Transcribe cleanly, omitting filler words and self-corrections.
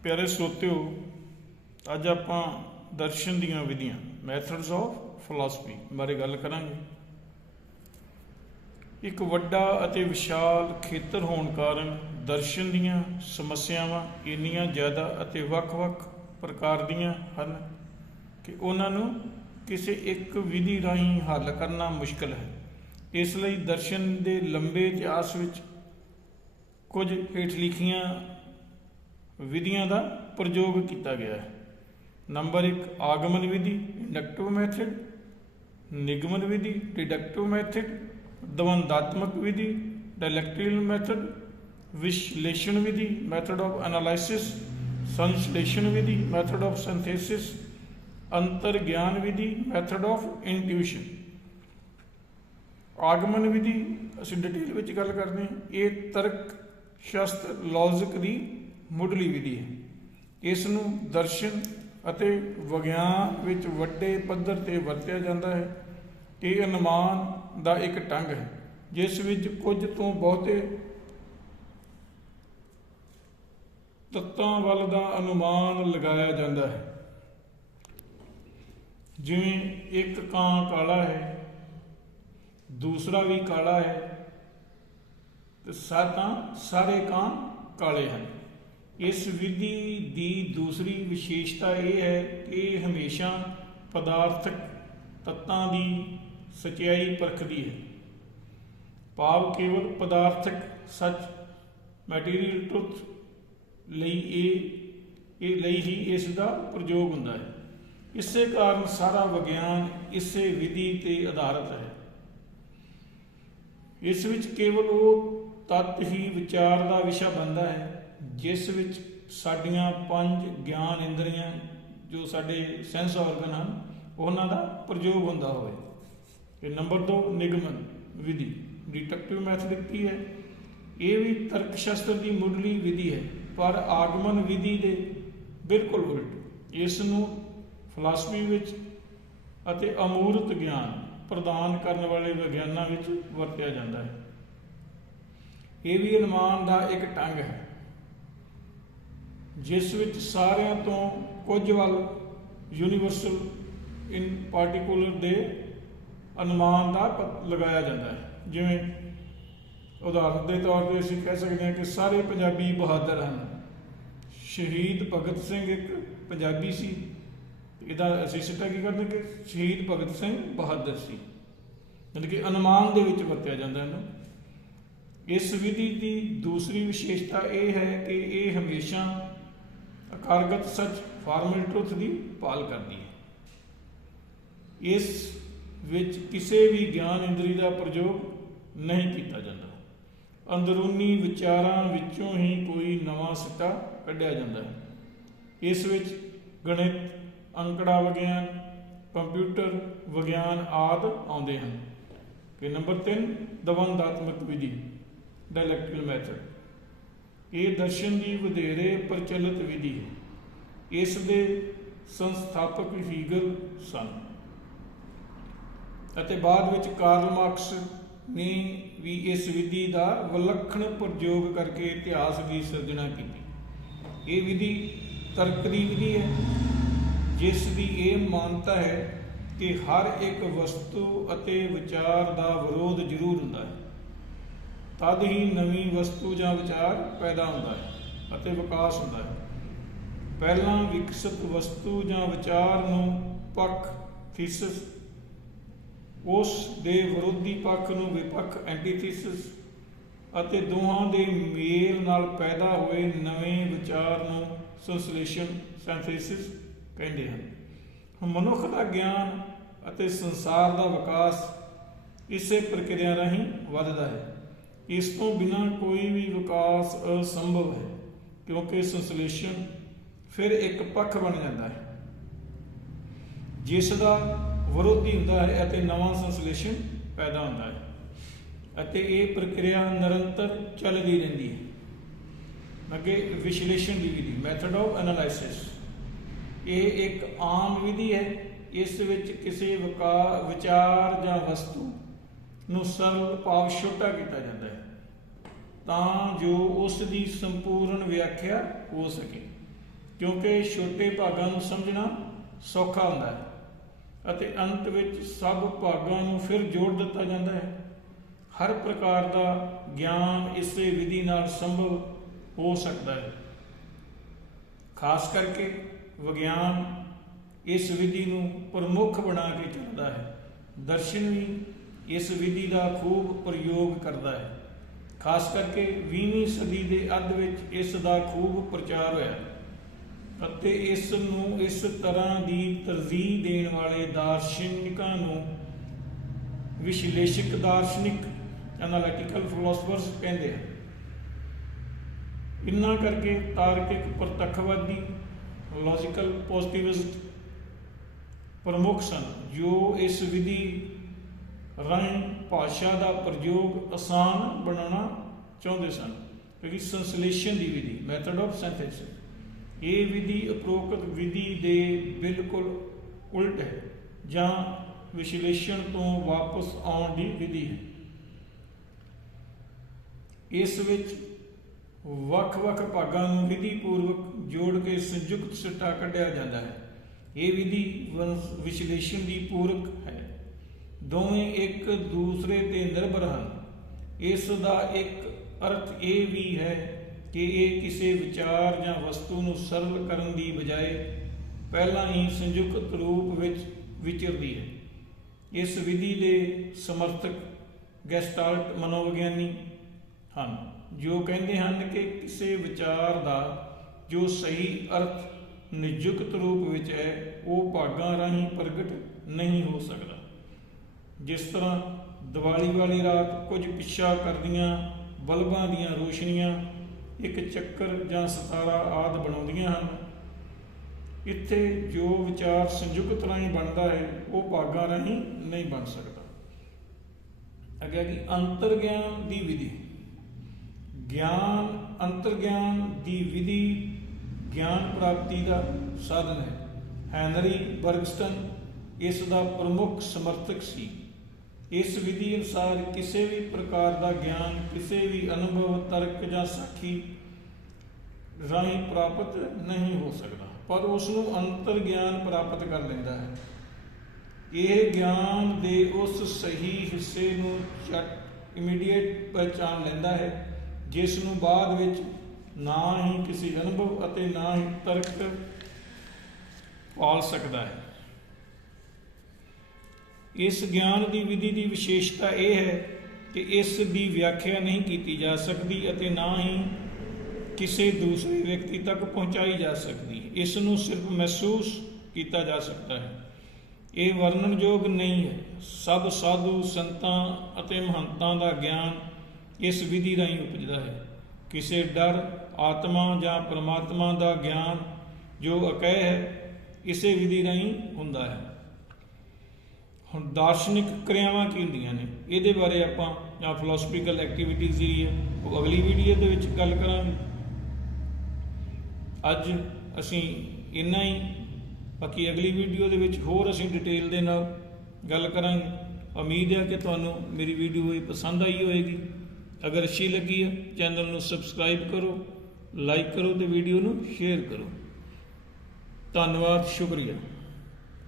प्यारे श्रोतिओ, अज आपां दर्शन दीआं विधियां मैथड्स ऑफ फिलासफी बारे गल करांगे। एक वड्डा अते विशाल खेतर होण कारण दर्शन दीआं समस्यावां इन्नियां ज़्यादा अते वख-वख प्रकार दीआं हन कि उन्हां नूं किसी एक विधि राहीं हल करना मुश्किल है। इसलिए दर्शन के लंबे इतिहास विच कुछ हेठ लिखियां विधियां का प्रयोग किया गया है। नंबर 1 आगमन विधि इंडक्टिव मैथड, निगमन विधि डिडक्टिव मैथड, द्वंदात्मक विधि डायलैक्टिकल मैथड, विश्लेषण विधि मैथड ऑफ एनालिसिस, संश्लेषण विधि मैथड ऑफ सिंथेसिस, अंतर ज्ञान विधि मैथड ऑफ इंट्यूशन। आगमन विधि असीं डिटेल विच गल करते हैं। ये तर्क शास्त्र लॉजिक की मुढ़ली विधि है। इस नूं दर्शन अते विग्यान विच वड्डे पद्धर ते वरतिया जाता है। ये अनुमान का एक ढंग है जिस विच कुछ तो बहुते तत्तां वल दा अनुमान लगाया जाता है। जिवें एक कां काला है, दूसरा भी काला है, तो सारे कां काले हैं। इस विधि की दूसरी विशेषता यह है कि हमेशा पदार्थक तत्तां की सच्चाई परखदी है। भाव केवल पदार्थक सच मैटीरियल ट्रुथ लई ही इसका प्रयोग होता है। इस कारण सारा विज्ञान इस विधि ते आधारित है। इस विच केवल वो तत्त ही विचार का विषय बनता है जिस विच साडियां 5 ज्ञान इंद्रियां जो साडे सेंस ऑर्गन हैं उन्हां दा प्रयोग होंदा होवे। ते नंबर 2 निगमन विधि डिडक्टिव मैथड की है। ये भी तर्क शास्त्र की मुढ़ली विधि है, पर आगमन विधि के बिल्कुल उल्ट। इस नूं फिलासफी विच अते अमूर्त ज्ञान प्रदान करने वाले विज्ञानों विच वरतिया जाता है। ये भी अनुमान का एक ढंग है जिस विच सारियां तो कुछ वल यूनीवर्सल इन पार्टिकुलर दे अनुमान का लगाया जाता है। जिवें उदाहरण के तौर पर असीं कह सकते हैं कि सारे पंजाबी बहादुर हैं। शहीद भगत सिंह एक पंजाबी सी, इहदा असीं सिੱਟਾ की करते कि शहीद भगत सिंह बहादुर सी, मतलब कि अनुमान दे विच वरतिया जाता है। इस विधि की दूसरी विशेषता यह है कि यह हमेशा अकारगत सच फॉर्मल ट्रुथ की भाल करती है। इस विच किसी भी ज्ञान इंद्री का प्रयोग नहीं किया जाता। अंदरूनी विचारां विचों ही कोई नवा सिੱਟਾ कढ़िया जाता है। इस विच गणित, अंकड़ा विज्ञान, कंप्यूटर विज्ञान आदि आउंदे हैं। कि नंबर 3 द्वंदात्मक विधि डायलैक्टिकल मैथड। ये दर्शन की वधेरे प्रचलित विधि है। इस दे संस्थापक हीगल सन अते बाद विच कार्ल मार्क्स ने भी इस विधि का विलक्षण प्रयोग करके इतिहास की सिरजना की। ये विधि तर्क की विधि है जिसकी ये मानता है कि हर एक वस्तु अते विचार का विरोध जरूर होता है, तद ही नवी वस्तु या विचार पैदा होता है अते विकास होता है। पहला विकसित वस्तु या विचार नूं पक्ष थीसिस, उस दे विरोधी पक्ष नूं विपक्ष एंटीथीसिस अते दोहां दे मेल नाल पैदा होए नवें विचार नूं संश्लेषण सिंथेसिस कहते हैं। मनुख का ज्ञान अते संसार का विकास इस प्रक्रिया राहीं वधदा है। इस तो बिना कोई भी विकास असंभव है, क्योंकि संश्लेषण फिर एक पक्ष बन जाता है जिसका विरोधी होता है अते नवा संश्लेषण पैदा होता है अते ये प्रक्रिया निरंतर चलती रहती है। अगे विश्लेषण की विधि मैथड ऑफ एनालिसिस। ये एक आम विधि है। इस विच किसी विचार या वस्तु नूं सरल भाव छोटा किया जाता है तां जो उसकी संपूर्ण व्याख्या हो सके। क्योंकि छोटे भागां नूं समझना सौखा हुंदा है ਅਤੇ अंत ਵਿੱਚ सब भागां नूं फिर जोड़ दिता जाता है। हर प्रकार का ज्ञान इसे विधि नाल संभव हो सकता है। खास करके विज्ञान इस विधि नूं प्रमुख बना के चलता है। दर्शन भी इस विधि का खूब प्रयोग करता है। खास करके 20वीं सदी के ਅੱਧ ਵਿੱਚ ਇਸ ਦਾ खूब प्रचार होया ਅਤੇ ਇਸ ਨੂੰ ਇਸ ਤਰ੍ਹਾਂ ਦੀ ਤਰਜੀਹ ਦੇਣ ਵਾਲੇ ਦਾਰਸ਼ਨਿਕਾਂ ਨੂੰ ਵਿਸ਼ਲੇਸ਼ਕ ਦਾਰਸ਼ਨਿਕ ਐਨਾਲਿਟੀਕਲ ਫਿਲਾਸਫਰਸ ਕਹਿੰਦੇ ਹਨ। ਇਨ੍ਹਾਂ ਕਰਕੇ ਤਾਰਕਿਕ ਪ੍ਰਤੱਖਵਾਦੀ ਲੌਜੀਕਲ ਪੋਜ਼ਿਟਿਵਿਸਟ ਪ੍ਰਮੁੱਖ ਸਨ ਜੋ ਇਸ ਵਿਧੀ ਰਾਹੀਂ ਭਾਸ਼ਾ ਦਾ ਪ੍ਰਯੋਗ ਆਸਾਨ ਬਣਾਉਣਾ ਚਾਹੁੰਦੇ ਸਨ। ਕਿਉਂਕਿ ਸੰਸਲੇਸ਼ਨ ਦੀ ਵਿਧੀ ਮੈਥਡ ਆਫ ਸਿੰਥੇਸਿਸ ਇਹ ਵਿਧੀ ਉਪਰੋਕਤ ਵਿਧੀ ਦੇ ਬਿਲਕੁਲ ਉਲਟ ਹੈ ਜਾਂ ਵਿਸ਼ਲੇਸ਼ਣ ਤੋਂ ਵਾਪਸ ਆਉਣ ਦੀ ਵਿਧੀ ਹੈ। ਇਸ ਵਿੱਚ ਵੱਖ-ਵੱਖ ਭਾਗਾਂ ਨੂੰ ਵਿਧੀ ਪੂਰਵਕ ਜੋੜ ਕੇ ਸੰਯੁਕਤ ਸਿੱਟਾ ਕੱਢਿਆ ਜਾਂਦਾ ਹੈ। ਇਹ ਵਿਧੀ ਵਿਸ਼ਲੇਸ਼ਣ ਦੀ ਪੂਰਕ ਹੈ। ਦੋਵੇਂ ਇੱਕ ਦੂਸਰੇ ਤੇ ਨਿਰਭਰ ਹਨ। ਇਸ ਦਾ ਇੱਕ ਅਰਥ ਇਹ ਵੀ ਹੈ ਕਿ ਇਹ ਕਿਸੇ ਵਿਚਾਰ ਜਾਂ ਵਸਤੂ ਨੂੰ ਸਰਲ ਕਰਨ ਦੀ ਬਜਾਏ ਪਹਿਲਾਂ ਹੀ ਸੰਯੁਕਤ ਰੂਪ ਵਿੱਚ ਵਿਚਰਦੀ ਹੈ। ਇਸ ਵਿਧੀ ਦੇ ਸਮਰਥਕ ਗੈਸਟਾਲਟ ਮਨੋਵਿਗਿਆਨੀ ਹਨ ਜੋ ਕਹਿੰਦੇ ਹਨ ਕਿ ਕਿਸੇ ਵਿਚਾਰ ਦਾ ਜੋ ਸਹੀ ਅਰਥ ਨਿਯੁਕਤ ਰੂਪ ਵਿੱਚ ਹੈ ਉਹ ਭਾਗਾਂ ਰਾਹੀਂ ਪ੍ਰਗਟ ਨਹੀਂ ਹੋ ਸਕਦਾ। ਜਿਸ ਤਰ੍ਹਾਂ ਦੀਵਾਲੀ ਵਾਲੀ ਰਾਤ ਕੁਝ ਪਿੱਛਾ ਕਰਦੀਆਂ ਬਲਬਾਂ ਦੀਆਂ ਰੋਸ਼ਨੀਆਂ ਇੱਕ ਚੱਕਰ ਜਾਂ ਸਿਤਾਰਾ ਆਦਿ ਬਣਾਉਂਦੀਆਂ ਹਨ। ਇੱਥੇ ਜੋ ਵਿਚਾਰ ਸੰਯੁਕਤ ਰਾਹੀਂ ਬਣਦਾ ਹੈ ਉਹ ਭਾਗਾਂ ਰਾਹੀਂ ਨਹੀਂ ਬਣ ਸਕਦਾ। ਅੱਗੇ ਕਿ ਅੰਤਰਗਿਆਨ ਦੀ ਵਿਧੀ। ਗਿਆਨ ਅੰਤਰਗਿਆਨ ਦੀ ਵਿਧੀ ਗਿਆਨ ਪ੍ਰਾਪਤੀ ਦਾ ਸਾਧਨ ਹੈ। ਹੈਨਰੀ ਬਰਗਸਟਨ ਇਸ ਦਾ ਪ੍ਰਮੁੱਖ ਸਮਰਥਕ ਸੀ। ਇਸ ਵਿਧੀ ਅਨੁਸਾਰ ਕਿਸੇ ਵੀ ਪ੍ਰਕਾਰ ਦਾ ਗਿਆਨ ਕਿਸੇ ਵੀ ਅਨੁਭਵ ਤਰਕ ਜਾਂ ਸਾਖੀ ਰਾਹੀਂ ਪ੍ਰਾਪਤ ਨਹੀਂ ਹੋ ਸਕਦਾ ਪਰ ਉਸ ਨੂੰ ਅੰਤਰ ਗਿਆਨ ਪ੍ਰਾਪਤ ਕਰ ਲੈਂਦਾ ਹੈ। ਇਹ ਗਿਆਨ ਦੇ ਉਸ ਸਹੀ ਹਿੱਸੇ ਨੂੰ ਝਟ ਇਮੀਡੀਏਟ ਪਹਿਚਾਣ ਲੈਂਦਾ ਹੈ ਜਿਸ ਨੂੰ ਬਾਅਦ ਵਿੱਚ ਨਾ ਹੀ ਕਿਸੇ ਅਨੁਭਵ ਅਤੇ ਨਾ ਹੀ ਤਰਕ ਪਾਲ ਸਕਦਾ ਹੈ। ਇਸ ਗਿਆਨ ਦੀ ਵਿਧੀ ਦੀ ਵਿਸ਼ੇਸ਼ਤਾ ਇਹ ਹੈ ਕਿ ਇਸ ਦੀ ਵਿਆਖਿਆ ਨਹੀਂ ਕੀਤੀ ਜਾ ਸਕਦੀ ਅਤੇ ਨਾ ਹੀ ਕਿਸੇ ਦੂਸਰੇ ਵਿਅਕਤੀ ਤੱਕ ਪਹੁੰਚਾਈ ਜਾ ਸਕਦੀ। ਇਸ ਨੂੰ ਸਿਰਫ ਮਹਿਸੂਸ ਕੀਤਾ ਜਾ ਸਕਦਾ ਹੈ। ਇਹ ਵਰਣਨਯੋਗ ਨਹੀਂ ਹੈ। ਸਭ ਸਾਧੂ ਸੰਤਾਂ ਅਤੇ ਮਹੰਤਾਂ ਦਾ ਗਿਆਨ ਇਸ ਵਿਧੀ ਰਾਹੀਂ ਉਪਜਦਾ ਹੈ। ਕਿਸੇ ਡਰ ਆਤਮਾ ਜਾਂ ਪਰਮਾਤਮਾ ਦਾ ਗਿਆਨ ਜੋ ਅਕਹਿ ਹੈ ਇਸੇ ਵਿਧੀ ਰਾਹੀਂ ਹੁੰਦਾ ਹੈ। ਹੁਣ ਦਾਰਸ਼ਨਿਕ ਕਿਰਿਆਵਾਂ ਕੀ ਹੁੰਦੀਆਂ ਨੇ ਇਹਦੇ ਬਾਰੇ ਆਪਾਂ ਜਾਂ ਫਿਲਾਸਫੀਕਲ ਐਕਟੀਵਿਟੀਜ਼ ਜਿਹੜੀ ਹੈ ਉਹ ਅਗਲੀ ਵੀਡੀਓ ਦੇ ਵਿੱਚ ਗੱਲ ਕਰਾਂਗੇ। ਅੱਜ ਅਸੀਂ ਇੰਨਾ ਹੀ। ਬਾਕੀ ਅਗਲੀ ਵੀਡੀਓ ਦੇ ਵਿੱਚ ਹੋਰ ਅਸੀਂ ਡਿਟੇਲ ਦੇ ਨਾਲ ਗੱਲ ਕਰਾਂਗੇ। ਉਮੀਦ ਹੈ ਕਿ ਤੁਹਾਨੂੰ ਮੇਰੀ ਵੀਡੀਓ ਇਹ ਪਸੰਦ ਆਈ ਹੋਏਗੀ। ਅਗਰ ਅੱਛੀ ਲੱਗੀ ਹੈ ਚੈਨਲ ਨੂੰ ਸਬਸਕ੍ਰਾਈਬ ਕਰੋ, ਲਾਈਕ ਕਰੋ ਤੇ ਵੀਡੀਓ ਨੂੰ ਸ਼ੇਅਰ ਕਰੋ। ਧੰਨਵਾਦ, ਸ਼ੁਕਰੀਆ।